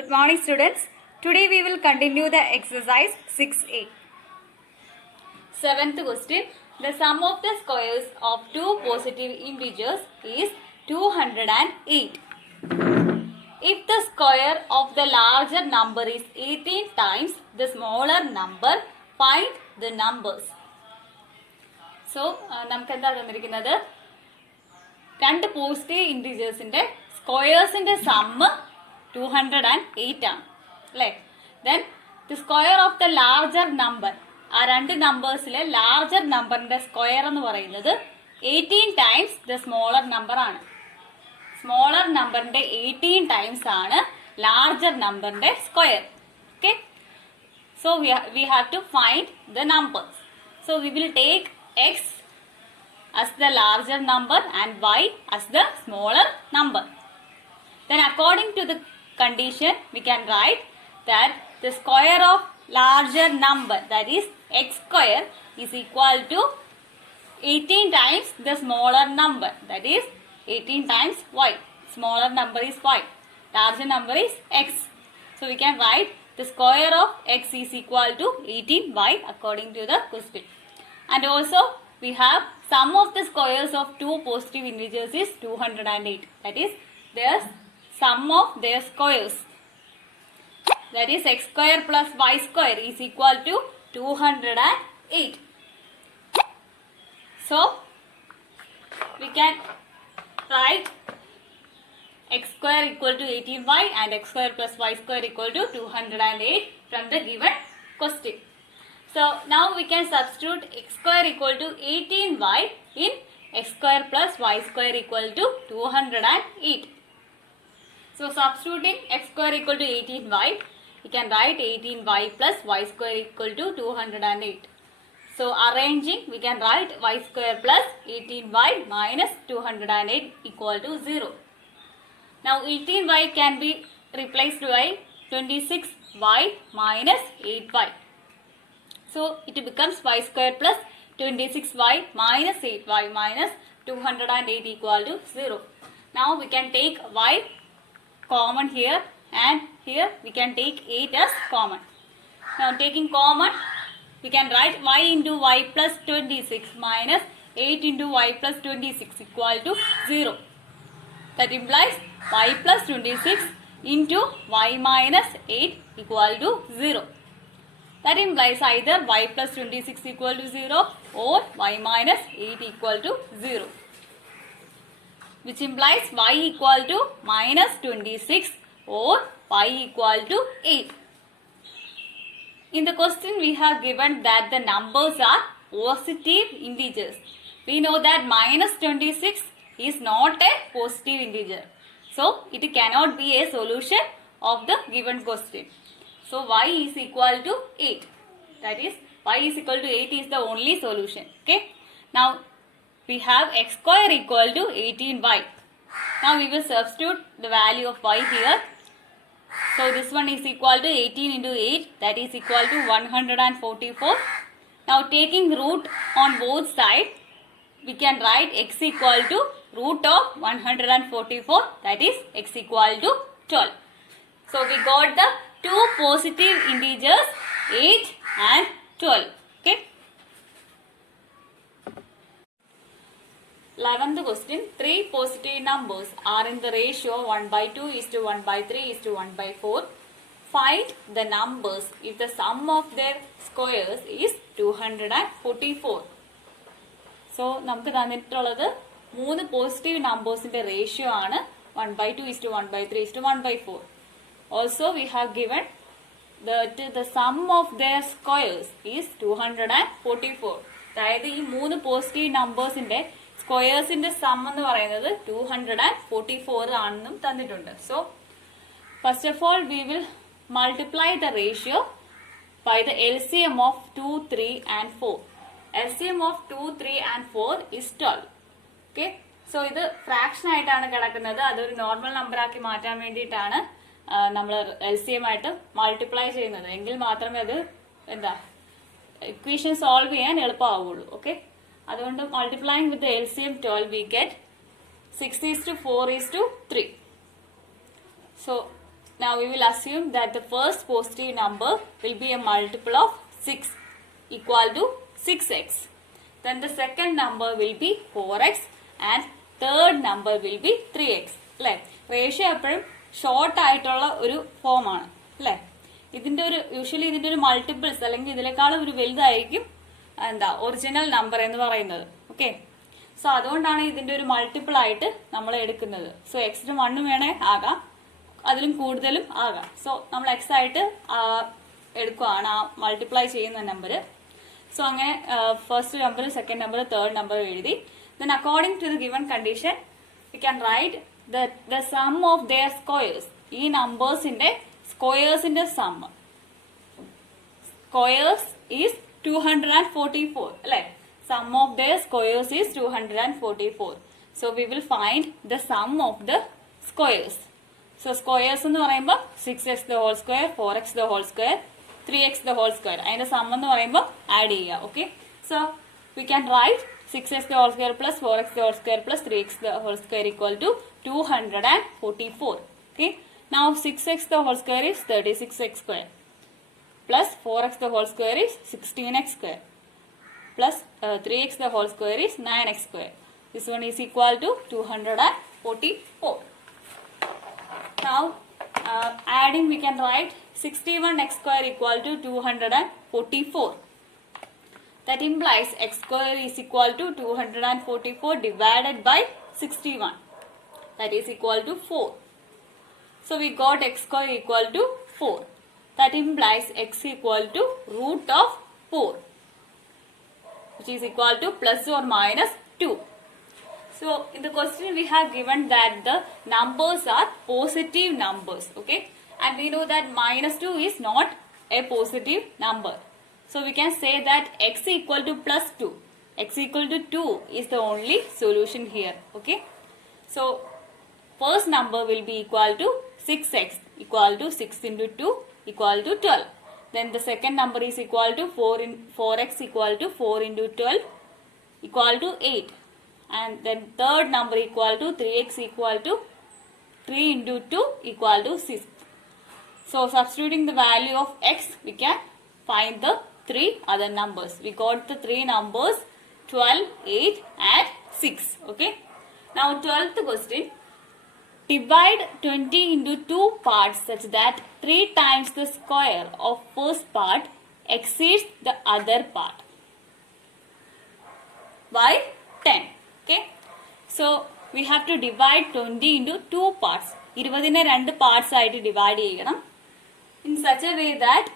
Good morning students. Today we will continue the exercise 6a. Seventh question. The sum of the squares of two positive integers is 208. If the square of the larger number is 18 times the smaller number, find the numbers. So, നമുക്ക് എന്താ തന്നിരിക്കുന്നത്? രണ്ട് പോസിറ്റീവ് ഇൻറ്റീജേഴ്സിന്റെ സ്ക്വയേഴ്സിന്റെ സമ്മ് 208 ആണ് അല്ലേ? Then the square of the larger number, ആ രണ്ട് നമ്പേഴ്സിലെ ലാർജർ നമ്പറിന്റെ സ്ക്വയർ എന്ന് പറയുന്നത് 18 ടൈംസ് ദ സ്മോളർ നമ്പർ ആണ്. സ്മോളർ നമ്പറിന്റെ 18 ടൈംസ് ആണ് ലാർജർ നമ്പറിന്റെ square. Okay, so we have to find the numbers. So we will take x as the larger number and y as the smaller number. Then according to the condition we can write that the square of larger number, that is x square, is equal to 18 times the smaller number, that is 18 times y. Smaller number is y, larger number is x. So we can write the square of x is equal to 18y according to the question. And also we have sum of the squares of two positive integers is 208. That is their sum of their squares. That is x square plus y square is equal to 208. So we can write x square equal to 18y and x square plus y square equal to 208 from the given question. So now we can substitute x square equal to 18y in x square plus y square equal to 208. So substituting x square equal to 18y, we can write 18y plus y square equal to 208. So arranging, we can write y square plus 18y minus 208 equal to 0. Now 18y can be replaced by 26y minus 8y. So it becomes y square plus 26y minus 8y minus 208 equal to 0. Now we can take y common here and here we can take 8 as common. Now taking common, we can write y into y plus 26 minus 8 into y plus 26 equal to 0. That implies y plus 26 into y minus 8 equal to 0. That implies either y plus 26 equal to 0 or y minus 8 equal to 0. Which implies y equal to minus 26 or y equal to 8. In the question we have given that the numbers are positive integers. We know that minus 26 is not a positive integer. So it cannot be a solution of the given question. So y is equal to 8. That is y is equal to 8 is the only solution. Okay. Now we have x square equal to 18y. Now we will substitute the value of y here. So this one is equal to 18 into 8, that is equal to 144. Now taking root on both sides, we can write x equal to root of 144, that is x equal to 12. So we got the two positive integers 8 and 12. Okay. 11th question. Three positive numbers are in the ratio 1 by 2 is to 1 by 3 is to 1 by 4. Find the numbers if the sum of their squares is 244. So നമുക്ക് തന്നിട്ടുള്ളത് മൂന്ന് പോസിറ്റീവ് നമ്പേഴ്സിന്റെ റേഷ്യോ ആണ് 1 by 2 is to 1 by 3 is to 1 by 4. Also we have given the sum of their squares is 244. അതായത് ഈ മൂന്ന് പോസിറ്റീവ് നമ്പേഴ്സിന്റെ സ്ക്വയേഴ്സിന്റെ സം എന്ന് പറയുന്നത് 244 ആണെന്നും തന്നിട്ടുണ്ട്. So first of all we will multiply the ratio by the LCM of 2, 3 and 4. LCM of 2, 3 and 4 is 12. ഓക്കെ, സോ ഇത് ഫ്രാക്ഷൻ ആയിട്ടാണ് കിടക്കുന്നത്. അതൊരു നോർമൽ നമ്പർ ആക്കി മാറ്റാൻ വേണ്ടിയിട്ടാണ് നമ്മൾ LCM ആയിട്ട് മൾട്ടിപ്ലൈ ചെയ്യുന്നത്. എങ്കിൽ മാത്രമേ അത് ഇക്വേഷൻ സോൾവ് ചെയ്യാൻ എളുപ്പമാവുള്ളൂ. ഓക്കെ, അതുകൊണ്ട് മൾട്ടിപ്ലൈങ് വിത്ത് LCM 12 we get 6:4:3. So now we will assume that the first positive number will be a multiple of 6 equal to 6x. Then the second number will be 4x and third number will be 3x. അല്ലേ? റേഷ്യോ എപ്പോഴും ഷോർട്ട് ആയിട്ടുള്ള ഒരു ഫോമാണ് അല്ലേ? ഇതിന്റെ ഒരു യൂഷ്വലി ഇതിന്റെ ഒരു മൾട്ടിപ്പിൾസ് അല്ലെങ്കിൽ ഇതിനേക്കാളും ഒരു വലുതായിരിക്കും എന്താ ഒറിജിനൽ നമ്പർ എന്ന് പറയുന്നത്. ഓക്കെ, സോ അതുകൊണ്ടാണ് ഇതിന്റെ ഒരു മൾട്ടിപ്പിൾ ആയിട്ട് നമ്മൾ എടുക്കുന്നത്. സോ എക്സിന് 1 വേണേ ആകാം, അതിലും കൂടുതലും ആകാം. സോ നമ്മൾ എക്സ് ആയിട്ട് എടുക്കുകയാണ് ആ മൾട്ടിപ്ലൈ ചെയ്യുന്ന നമ്പർ. സോ അങ്ങനെ first number, second number, third number എഴുതി. Then according to the given condition we can write the sum of their squares. ഈ നമ്പേഴ്സിന്റെ സ്ക്വയേഴ്സിന്റെ സം സ്ക്വയേഴ്സ് ഈസ് 244 അല്ലെ? Sum of their squares is 244. So we will find the sum of the squares. So squares എന്ന് പറയുമ്പോൾ 6x the whole square, 4x the whole square, 3x the whole square. അതിന്റെ സം എന്ന് പറയുമ്പോൾ ആഡ് ചെയ്യുക. Okay, so we can write 6x the whole square plus 4x the whole square plus 3x the whole square equal to 244. Okay, now 6x the whole square is 36x square plus 4x the whole square is 16x square plus 3x the whole square is 9x square. This one is equal to 244. Now adding we can write 61x square equal to 244. That implies x square is equal to 244 divided by 61. That is equal to 4. So we got x square equal to 4. That implies x equal to root of 4, which is equal to plus or minus 2. So in the question we have given that the numbers are positive numbers. Okay, and we know that minus 2 is not a positive number. So we can say that x equal to plus 2. X equal to 2 is the only solution here. Okay, so first number will be equal to 6x equal to 6 into 2 equal to 12. Then the second number is equal to 4x equal to 4 into 12 equal to 8. And then third number equal to 3x equal to 3 into 2 equal to 6. So substituting the value of x, we can find the 3 other numbers. We got the 3 numbers 12, 8 and 6. Okay, now 12th question. Divide 20 into 2 parts such that 3 times the square of first part exceeds the other part by 10. Okay, so we have to divide 20 into 2 parts. 20നെ 2 parts ആയിട്ട് ഡിവൈഡ് ചെയ്യണം in such a way that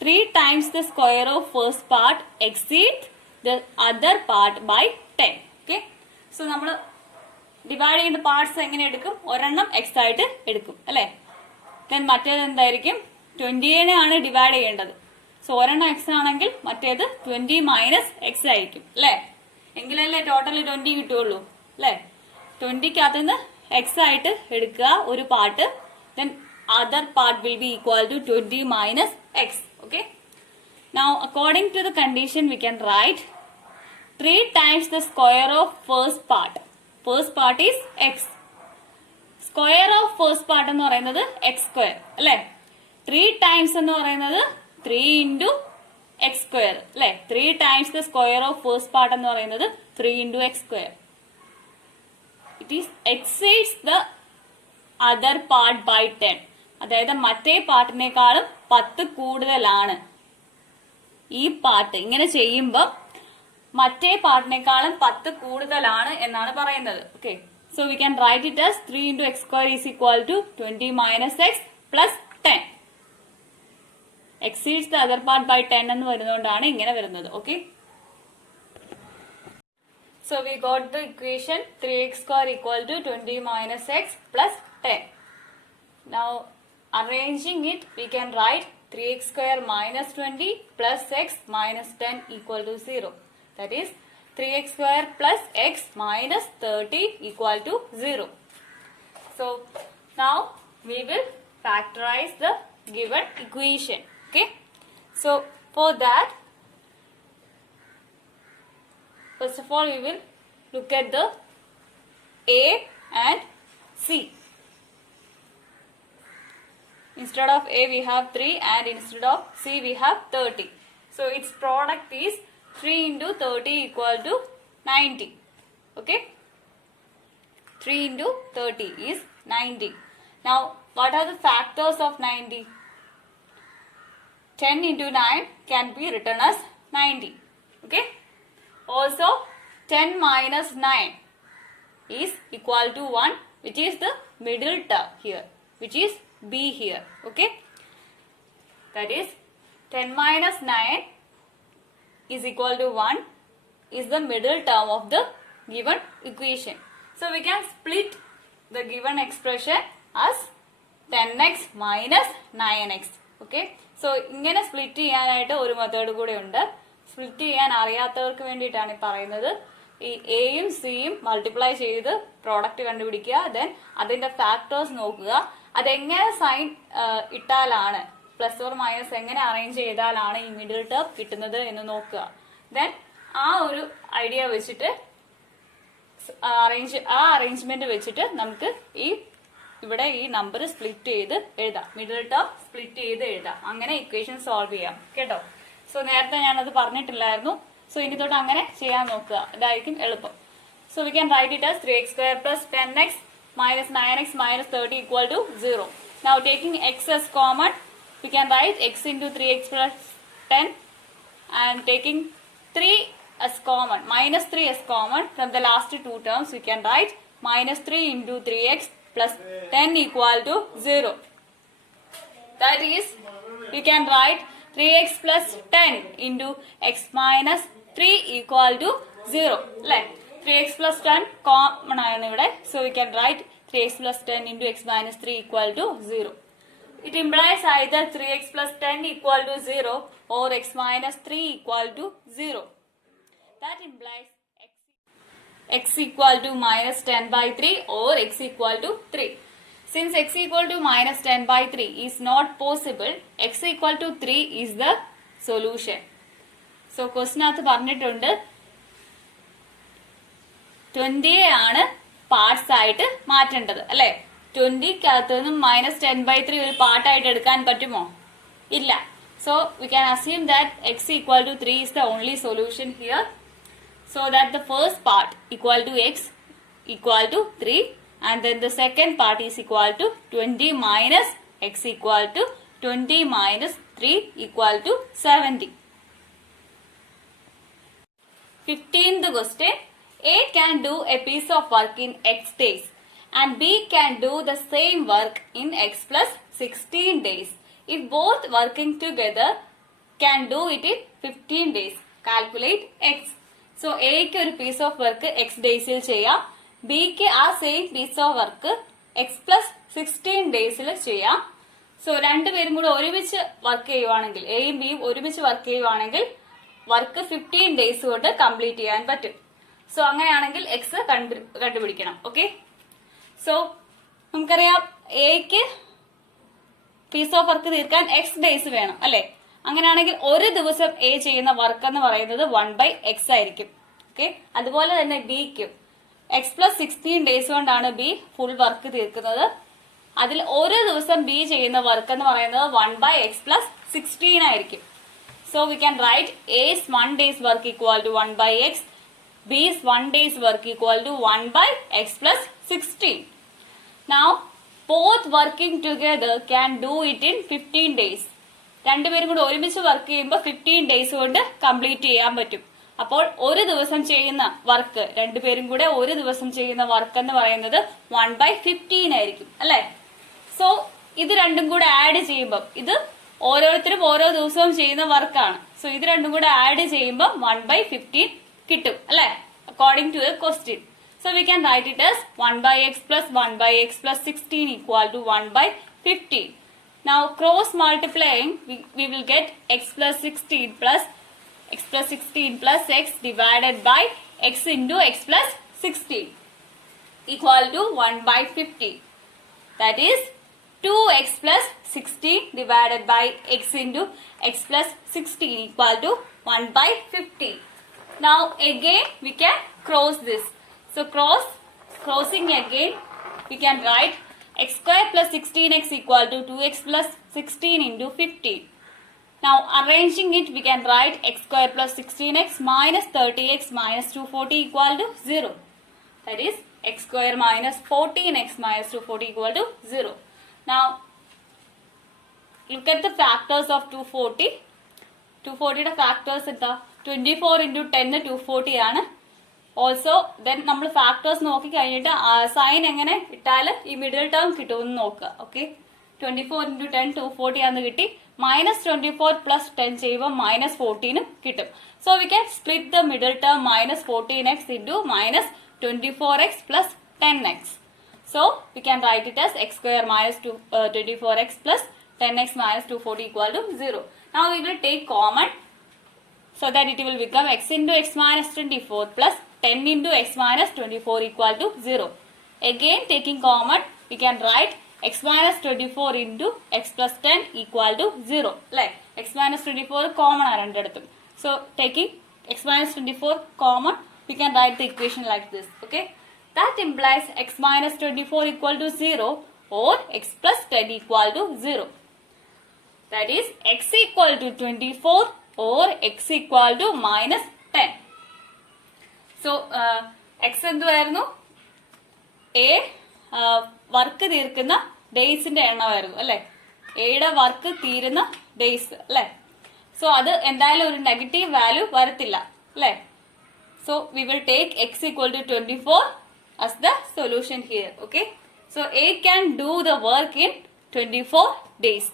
3 times the square of first part exceeds the other part by 10. Okay, so നമ്മൾ ഡിവൈഡ് ചെയ്യേണ്ട പാർട്സ് എങ്ങനെ എടുക്കും? ഒരെണ്ണം എക്സ് ആയിട്ട് എടുക്കും അല്ലെ? ദെൻ മറ്റേത് എന്തായിരിക്കും? 20നെ ആണ് ഡിവൈഡ് ചെയ്യേണ്ടത്. സോ ഒരെണ്ണം എക്സ് ആണെങ്കിൽ മറ്റേത് 20 മൈനസ് എക്സ് ആയിരിക്കും അല്ലെ? എങ്കിലല്ലേ ടോട്ടൽ 20 കിട്ടുള്ളൂ അല്ലെ? 20ക്കകത്തുനിന്ന് എക്സ് ആയിട്ട് എടുക്കുക ഒരു part, then other part will be equal to 20 minus x. Okay, now according to the condition we can write 3 times the square of first part. First part is x. Square of first part എന്ന് പറയുന്നത് x square അല്ലെ? 3 times എന്ന് പറയുന്നത് 3 into x square അല്ലെ? 3 times the square of first part എന്ന് പറയുന്നത് 3 into x square. It is exceeds the other part by 10. അതായത് മറ്റേ പാർട്ടിനേക്കാളും 10 കൂടുതലാണ് ഈ പാർട്ട്. ഇങ്ങനെ ചെയ്യുമ്പോൾ മറ്റേ പാർട്ടിനേക്കാളും 10 കൂടുതലാണ് എന്നാണ് പറയുന്നത്. Okay, so we can write it as 3 into x square is equal to 20 minus x plus 10. Exceeds the other part by 10 എന്ന് വരുന്നതുകൊണ്ടാണ് ഇങ്ങനെ വരുന്നത്. Okay, so we got the equation 3x square equal to 20 minus x plus 10. Now arranging it, we can write 3x square minus 20 plus x minus 10 equal to 0. That is 3x square plus x minus 30 equal to 0. So now we will factorize the given equation. Okay, so for that, first of all we will look at the A and C. Instead of A we have 3 and instead of C we have 30. So its product is 3 into 30 equal to 90. Okay. 3 into 30 is 90. Now what are the factors of 90? 10 into 9 can be written as 90. Okay. Also 10 minus 9 is equal to 1, which is the middle term here, which is B here. Okay. That is 10 minus 9 is equal to 1 is the middle term of the given equation. So we can split the given expression as 10x minus 9x. Okay. So ഇങ്ങനെ സ്പ്ലിറ്റ് ചെയ്യാനായിട്ട് ഒരു മെത്തേഡ് കൂടെ ഉണ്ട്. സ്പ്ലിറ്റ് ചെയ്യാൻ അറിയാത്തവർക്ക് വേണ്ടിയിട്ടാണ് ഈ പറയുന്നത്. ഈ എയും സിയും മൾട്ടിപ്ലൈ ചെയ്ത് പ്രോഡക്റ്റ് കണ്ടുപിടിക്കുക, ദെൻ അതിന്റെ ഫാക്ടേഴ്സ് നോക്കുക, അതെങ്ങനെ സൈൻ ഇട്ടാലാണ് പ്ലസ് ഓർ മൈനസ് എങ്ങനെ അറേഞ്ച് ചെയ്താലാണ് ഈ മിഡിൽ ടേം കിട്ടുന്നത് എന്ന് നോക്കുക. ദെൻ ആ ഒരു ഐഡിയ വെച്ചിട്ട് അറേഞ്ച്മെന്റ് വെച്ചിട്ട് നമുക്ക് ഇവിടെ ഈ നമ്പർ സ്പ്ലിറ്റ് ചെയ്ത് എഴുതാം, മിഡിൽ ടേം സ്പ്ലിറ്റ് ചെയ്ത് എഴുതാം, അങ്ങനെ ഇക്വേഷൻ സോൾവ് ചെയ്യാം കേട്ടോ. സോ നേരത്തെ ഞാനത് പറഞ്ഞിട്ടില്ലായിരുന്നു. സോ ഇനി തൊട്ട് അങ്ങനെ ചെയ്യാൻ നോക്കുക, ഇതായിരിക്കും എളുപ്പം. So we can write it as 3x square plus 10x minus 9x minus 30 equal to 0. Now taking x as common, we can write x into 3x plus 10 and taking 3 as common, minus 3 as common from the last two terms, we can write minus 3 into 3x plus 10 equal to 0. That is, we can write 3x plus 10 into x minus 3 equal to 0. Like 3x plus 10 common aanu ivide. So we can write 3x plus 10 into x minus 3 equal to 0. It implies either 3x plus 10 equal to 0 or x minus 3 equal to 0. That implies x equal to minus 10 by 3 or x equal to 3. Since x equal to minus 10 by 3 is not possible, x equal to 3 is the solution. So question ath പറഞ്ഞിട്ടുണ്ട് 20 ആണ് പാർട്സ് ആയിട്ട് മാറ്റേണ്ടത് അല്ലേ. 20ക്കകത്ത് നിന്നും മൈനസ് 10/3 ഒരു പാർട്ടായിട്ട് എടുക്കാൻ പറ്റുമോ? ഇല്ല. So we can assume that x equal to 3 is the only solution here. So that the first part equal to x equal to 3 and then the second part is equal to 20 minus x equal to 20 minus 3 equal to 70. 15th question. A can do a piece of work in x days and B can do the same work in x plus 16 days. If both working together can do it in 15 days, calculate x. So എക്ക് ഒരു piece of work X ഡേയ്സിൽ ചെയ്യാം, ബിക്ക് ആ same piece of work x plus 16 ഡേയ്സിൽ ചെയ്യാം. സോ രണ്ടുപേരും കൂടെ ഒരുമിച്ച് വർക്ക് ചെയ്യുവാണെങ്കിൽ, എയും ബിയും ഒരുമിച്ച് വർക്ക് ചെയ്യുവാണെങ്കിൽ വർക്ക് 15 ഡേയ്സ് കൊണ്ട് കംപ്ലീറ്റ് ചെയ്യാൻ പറ്റും. സോ അങ്ങനെയാണെങ്കിൽ എക്സ് കണ്ടുപിടിക്കണം. ഓക്കെ. സോ നമുക്കറിയാം എക്ക് പീസ് ഓഫ് വർക്ക് തീർക്കാൻ എക്സ് ഡേയ്സ് വേണം അല്ലെ. അങ്ങനെയാണെങ്കിൽ ഒരു ദിവസം എ ചെയ്യുന്ന വർക്ക് എന്ന് പറയുന്നത് 1/x ആയിരിക്കും. ഓക്കെ. അതുപോലെ തന്നെ ബിക്കും എക്സ് പ്ലസ് 16 ഡേയ്സ് കൊണ്ടാണ് ബി ഫുൾ വർക്ക് തീർക്കുന്നത്. അതിൽ ഒരു ദിവസം ബി ചെയ്യുന്ന വർക്ക് എന്ന് പറയുന്നത് 1/x plus 16 ആയിരിക്കും. So we can write a's 1 day's work equal to 1/x, b's 1 day's work equal to 1/x plus 16. Now both working together can do it in 15 days. രണ്ടുപേരും കൂടെ ഒരുമിച്ച് വർക്ക് ചെയ്യുമ്പോൾ 15 ഡേയ്സ് കൊണ്ട് കംപ്ലീറ്റ് ചെയ്യാൻ പറ്റും. അപ്പോൾ ഒരു ദിവസം ചെയ്യുന്ന വർക്ക്, രണ്ടുപേരും കൂടെ ഒരു ദിവസം ചെയ്യുന്ന വർക്ക് എന്ന് പറയുന്നത് 1/15 ആയിരിക്കും അല്ലെ. സോ ഇത് രണ്ടും കൂടെ ആഡ് ചെയ്യുമ്പോൾ, ഇത് ഓരോരുത്തരും ഓരോ ദിവസവും ചെയ്യുന്ന വർക്കാണ്. സോ ഇത് രണ്ടും കൂടെ ആഡ് ചെയ്യുമ്പോൾ 1/15 കിട്ടും അല്ലെ, according to a question. So we can write it as 1/x plus 1/x plus 16 equal to 1/15. Now cross multiplying, we will get x plus 16 plus x divided by x into x plus 16 equal to 1/50. That is 2x plus 16 divided by x into x plus 16 equal to 1/50. Now again we can cross this. So crossing again, we can write x square plus 16x equal to 2x plus 16 into 15. Now arranging it, we can write x square plus 16x minus 30x minus 240 equal to 0. That is x square minus 14x minus 240 equal to 0. Now look at the factors of 240. 240 factors is 24 into 10 240 ആണ്. Also then നമ്മൾ factors നോക്കി കഴിഞ്ഞിട്ട് സൈൻ എങ്ങനെ ഇട്ടാൽ ഈ middle term കിട്ടുമെന്ന് നോക്കുക. ഓക്കെ, 24 into 10 240 ആണെന്ന് കിട്ടി. minus 24 plus 10 ചെയ്യുമ്പോൾ minus 14 കിട്ടും. So we can split the middle term minus 14x into minus 24x plus 10x. So we can write it as x square minus 24x plus 10x minus 240 equal to 0. Now we will take common, so that it will become x into x minus 24 plus 10 into x minus 24 equal to 0. Again taking common, we can write x minus 24 into x plus 10 equal to 0. Like x minus 24 common are under. So taking x minus 24 common, we can write the equation like this. Okay, that implies x minus 24 equal to 0 or x plus 10 equal to 0. That is x equal to 24 or x equal to minus 10. So x എന്തുവായിരുന്നു? A work തീർക്കുന്ന ഡേയ്സിന്റെ എണ്ണമായിരുന്നു അല്ലെ, എയുടെ വർക്ക് തീരുന്ന ഡേയ്സ് അല്ലെ. സോ അത് എന്തായാലും ഒരു നെഗറ്റീവ് വാല്യൂ വരത്തില്ല അല്ലെ. So we will take x equal to 24 as the solution here. Okay, so A can do the work in 24 days.